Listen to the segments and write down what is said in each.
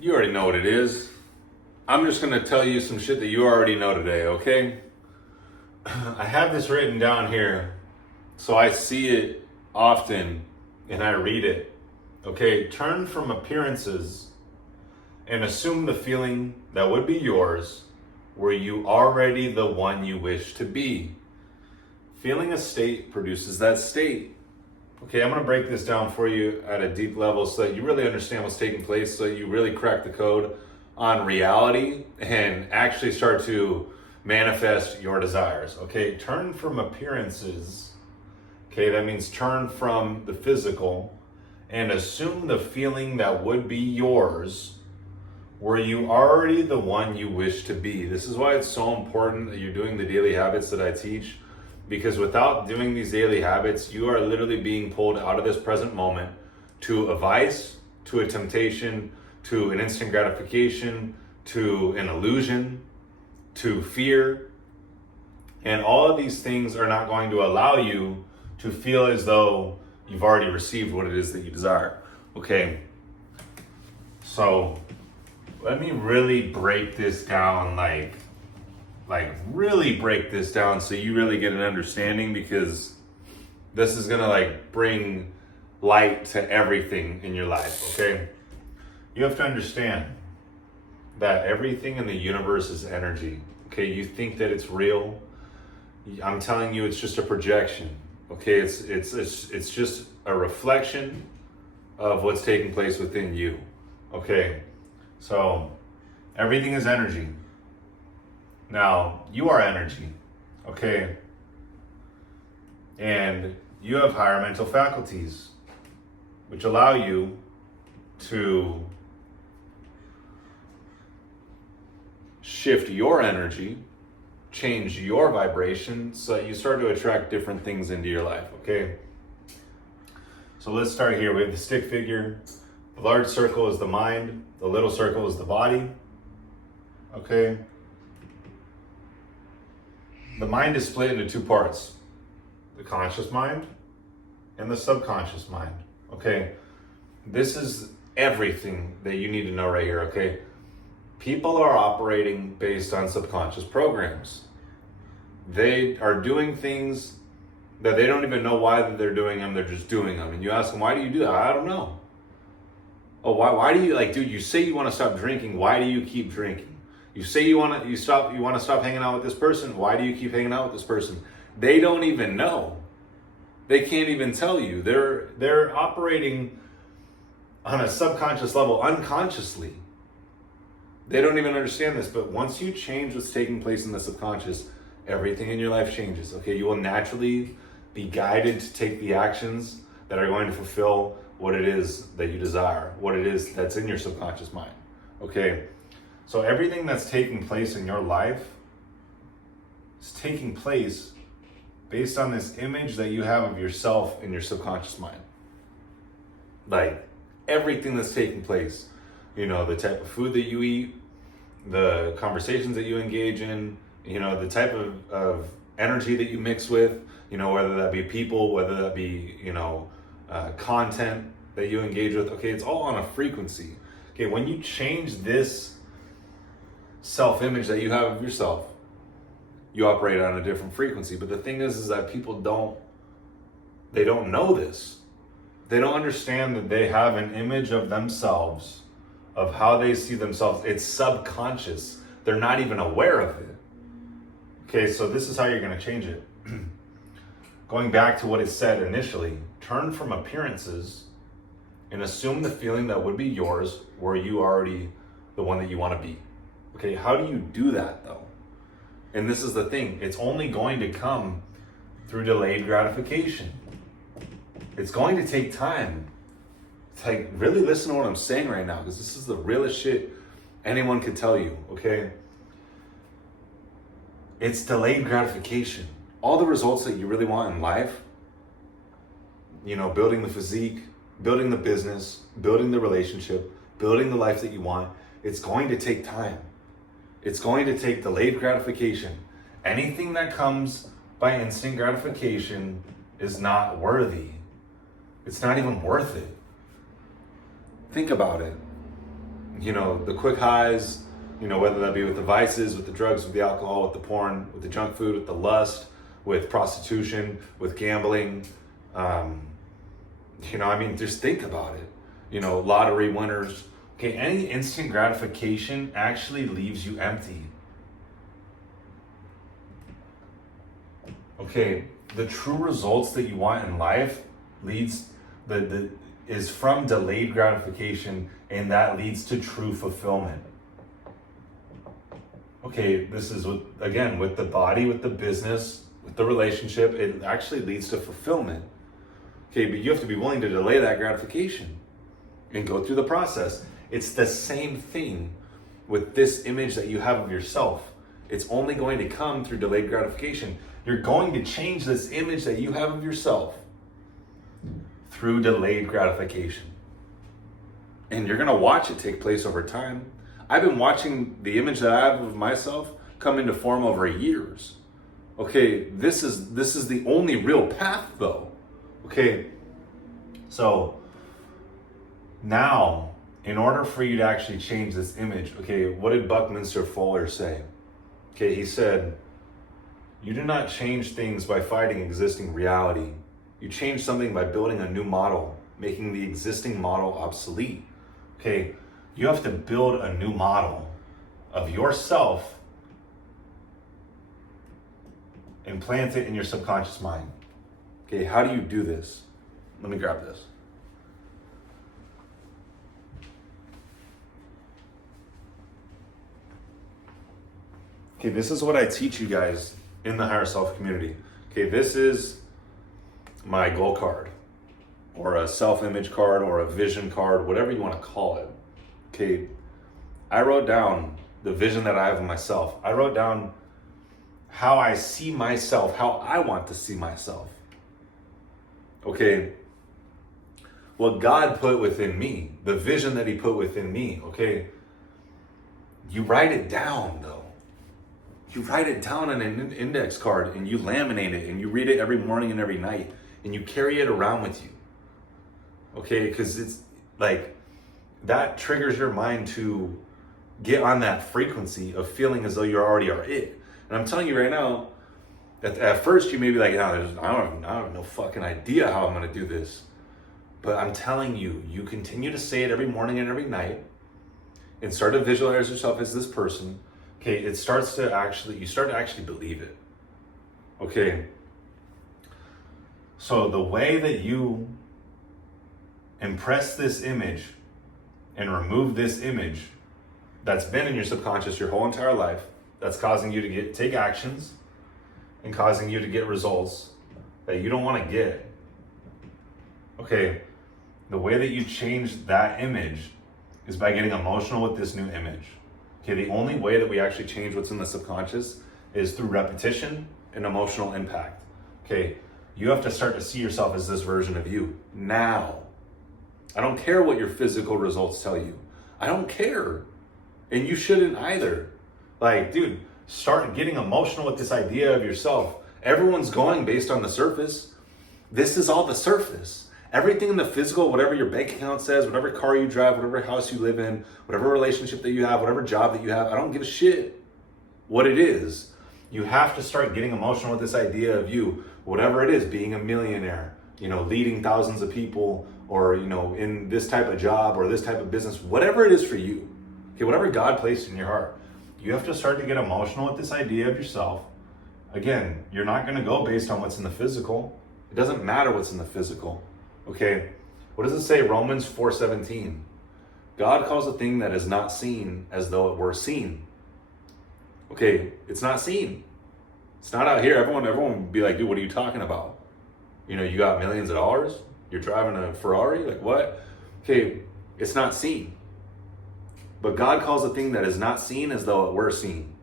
You already know what it is. I'm just going to tell you some shit that you already know today, okay? I have this written down here, so I see it often and I read it. Okay, turn from appearances and assume the feeling that would be yours were you already the one you wish to be. Feeling a state produces that state. Okay, I'm going to break this down for you at a deep level so that you really understand what's taking place, so you really crack the code on reality and actually start to manifest your desires. Okay, turn from appearances. Okay, that means turn from the physical and assume the feeling that would be yours were you already the one you wish to be. This is why it's so important that you're doing the daily habits that I teach. Because without doing these daily habits, you are literally being pulled out of this present moment to a vice, to a temptation, to an instant gratification, to an illusion, to fear. And all of these things are not going to allow you to feel as though you've already received what it is that you desire. Okay, so let me really break this down, like really break this down so you really get an understanding, because this is gonna bring light to everything in your life. Okay, you have to understand that everything in the universe is energy. Okay, you think that it's real. I'm telling you, it's just a projection. Okay, it's just a reflection of what's taking place within you. Okay, so everything is energy. Now, you are energy, okay? And you have higher mental faculties, which allow you to shift your energy, change your vibration, so that you start to attract different things into your life, okay? So let's start here. We have the stick figure. The large circle is the mind. The little circle is the body, okay? The mind is split into two parts, the conscious mind and the subconscious mind, okay? This is everything that you need to know right here, okay? People are operating based on subconscious programs. They are doing things that they don't even know why that they're doing them, they're just doing them. And you ask them, why do you do that? I don't know. Oh, why do you, dude, you say you want to stop drinking, why do you keep drinking? You say you want to stop hanging out with this person. Why do you keep hanging out with this person? They don't even know. They can't even tell you. They're operating on a subconscious level, unconsciously. They don't even understand this. But once you change what's taking place in the subconscious, everything in your life changes. Okay, you will naturally be guided to take the actions that are going to fulfill what it is that you desire, what it is that's in your subconscious mind. Okay. So everything that's taking place in your life is taking place based on this image that you have of yourself in your subconscious mind. Like everything that's taking place, the type of food that you eat, the conversations that you engage in, the type of energy that you mix with, whether that be people, whether that be, content that you engage with. Okay, it's all on a frequency. Okay, when you change this self-image that you have of yourself, you operate on a different frequency. But the thing is that people don't know this. They don't understand that they have an image of themselves, of how they see themselves. It's subconscious. They're not even aware of it. Okay, so this is how you're going to change it. Going back to what is said initially, turn from appearances and assume the feeling that would be yours were you already the one that you want to be. Okay, how do you do that though? And this is the thing, it's only going to come through delayed gratification. It's going to take time. It's really listen to what I'm saying right now, because this is the realest shit anyone could tell you, okay? It's delayed gratification. All the results that you really want in life, building the physique, building the business, building the relationship, building the life that you want, it's going to take time. It's going to take delayed gratification. Anything that comes by instant gratification is not worthy. It's not even worth it. Think about it. the quick highs, whether that be with the vices, with the drugs, with the alcohol, with the porn, with the junk food, with the lust, with prostitution, with gambling. Just think about it. Lottery winners. Okay, any instant gratification actually leaves you empty. Okay, the true results that you want in life is from delayed gratification, and that leads to true fulfillment. Okay, this is with the body, with the business, with the relationship, it actually leads to fulfillment. Okay, but you have to be willing to delay that gratification and go through the process. It's the same thing with this image that you have of yourself. It's only going to come through delayed gratification. You're going to change this image that you have of yourself through delayed gratification. And you're going to watch it take place over time. I've been watching the image that I have of myself come into form over years. Okay, this is the only real path though. Okay, so now, in order for you to actually change this image, okay, what did Buckminster Fuller say? Okay, he said, you do not change things by fighting existing reality. You change something by building a new model, making the existing model obsolete. Okay, you have to build a new model of yourself and plant it in your subconscious mind. Okay, how do you do this? Let me grab this. Okay, this is what I teach you guys in the Higher Self community. Okay, this is my goal card, or a self-image card, or a vision card, whatever you want to call it. Okay, I wrote down the vision that I have of myself. I wrote down how I see myself, how I want to see myself. Okay, what God put within me, the vision that he put within me, okay, you write it down though. You write it down on an index card and you laminate it and you read it every morning and every night and you carry it around with you. Okay, because it's like that triggers your mind to get on that frequency of feeling as though you already are it. And I'm telling you right now, at first you may be like, no, I don't have no fucking idea how I'm going to do this. But I'm telling you, you continue to say it every morning and every night and start to visualize yourself as this person. Okay, you start to actually believe it. Okay. So the way that you impress this image and remove this image that's been in your subconscious your whole entire life, that's causing you to take actions and causing you to get results that you don't want to get. Okay, the way that you change that image is by getting emotional with this new image. Okay, the only way that we actually change what's in the subconscious is through repetition and emotional impact. Okay, you have to start to see yourself as this version of you now. I don't care what your physical results tell you. I don't care. And you shouldn't either. Like, dude, start getting emotional with this idea of yourself. Everyone's going based on the surface. This is all the surface. Everything in the physical, whatever your bank account says, whatever car you drive, whatever house you live in, whatever relationship that you have, whatever job that you have, I don't give a shit what it is. You have to start getting emotional with this idea of you, whatever it is, being a millionaire, leading thousands of people, or, in this type of job or this type of business, whatever it is for you. Okay, whatever God placed in your heart, you have to start to get emotional with this idea of yourself. Again, you're not going to go based on what's in the physical. It doesn't matter what's in the physical. Okay, what does it say? Romans 4:17. God calls a thing that is not seen as though it were seen. Okay, it's not seen. It's not out here. Everyone would be like, dude, what are you talking about? You got millions of dollars? You're driving a Ferrari? Like what? Okay, it's not seen. But God calls a thing that is not seen as though it were seen.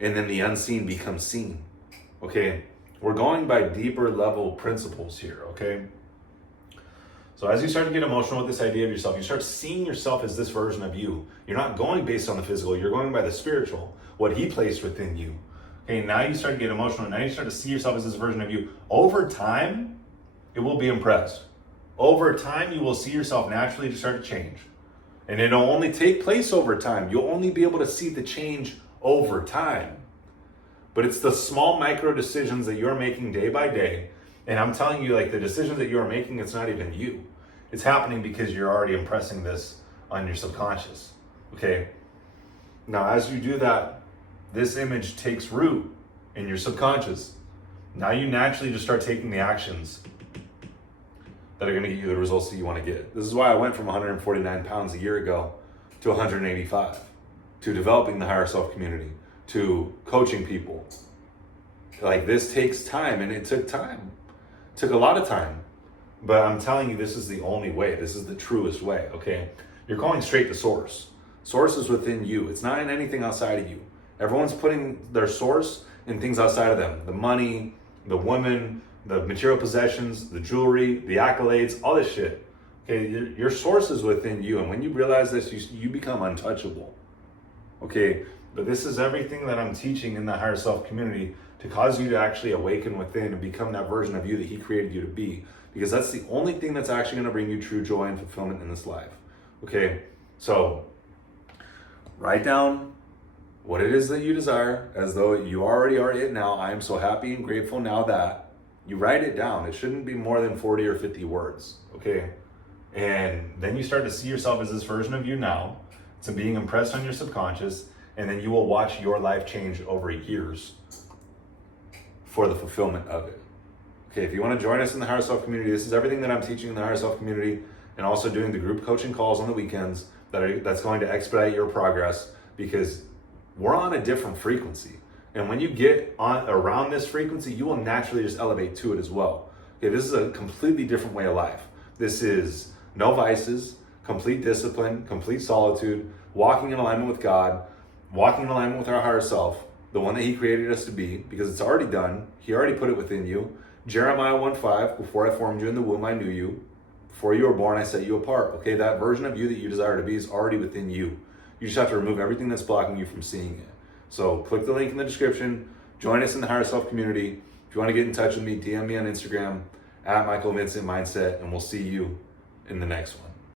And then the unseen becomes seen. Okay, we're going by deeper level principles here, okay? So as you start to get emotional with this idea of yourself, you start seeing yourself as this version of you. You're not going based on the physical, you're going by the spiritual, what he placed within you. Okay, now you start to get emotional, now you start to see yourself as this version of you. Over time, it will be impressed. Over time, you will see yourself naturally to start to change. And it'll only take place over time. You'll only be able to see the change over time. But it's the small micro decisions that you're making day by day. And I'm telling you, like, the decisions that you're making, it's not even you. It's happening because you're already impressing this on your subconscious. Okay? Now, as you do that, this image takes root in your subconscious. Now you naturally just start taking the actions that are going to get you the results that you want to get. This is why I went from 149 pounds a year ago to 185, to developing the higher self community, to coaching people. Like, this takes time, and it took time. It took a lot of time. But I'm telling you, this is the only way. This is the truest way, okay? You're going straight to source. Source is within you. It's not in anything outside of you. Everyone's putting their source in things outside of them. The money, the woman, the material possessions, the jewelry, the accolades, all this shit. Okay, your source is within you. And when you realize this, you become untouchable. Okay, but this is everything that I'm teaching in the higher self community to cause you to actually awaken within and become that version of you that he created you to be. Because that's the only thing that's actually going to bring you true joy and fulfillment in this life. Okay, so write down what it is that you desire as though you already are it now. I am so happy and grateful now that. You write it down. It shouldn't be more than 40 or 50 words, okay? And then you start to see yourself as this version of you now. It's being impressed on your subconscious, and then you will watch your life change over years for the fulfillment of it. Okay, if you want to join us in the Higher Self community, this is everything that I'm teaching in the Higher Self community, and also doing the group coaching calls on the weekends that's going to expedite your progress, because we're on a different frequency. And when you get on around this frequency, you will naturally just elevate to it as well. Okay, this is a completely different way of life. This is no vices, complete discipline, complete solitude, walking in alignment with God, walking in alignment with our higher self, the one that he created us to be, because it's already done. He already put it within you. Jeremiah 1:5, before I formed you in the womb, I knew you. Before you were born, I set you apart. Okay, that version of you that you desire to be is already within you. You just have to remove everything that's blocking you from seeing it. So click the link in the description. Join us in the Higher Self community. If you want to get in touch with me, DM me on Instagram @Michael Vincent Mindset, and we'll see you in the next one.